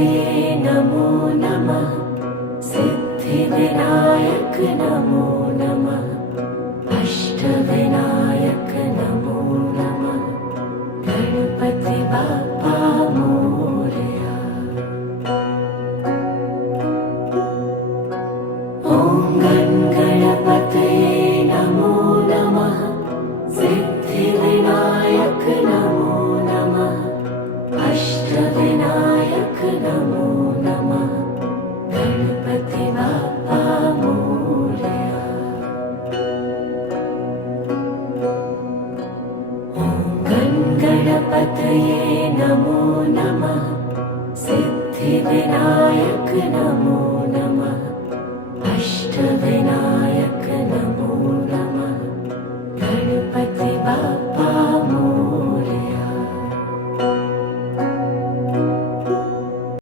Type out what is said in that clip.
गणपतये नमो नमः। सिद्धिविनायक नमो नमः। अष्टविनायक नमो नमः। गणपति बाप्पा मोरया। ॐ गणपतये नमो नमः। सिद्धिविनायक नमो नमः। अष्टविनायक नमो नमः। गणपति बाप्पा मोरया। ॐ गणपतये नमो नमः। सिद्धिविनायक नमो नमः। अष्टविनायक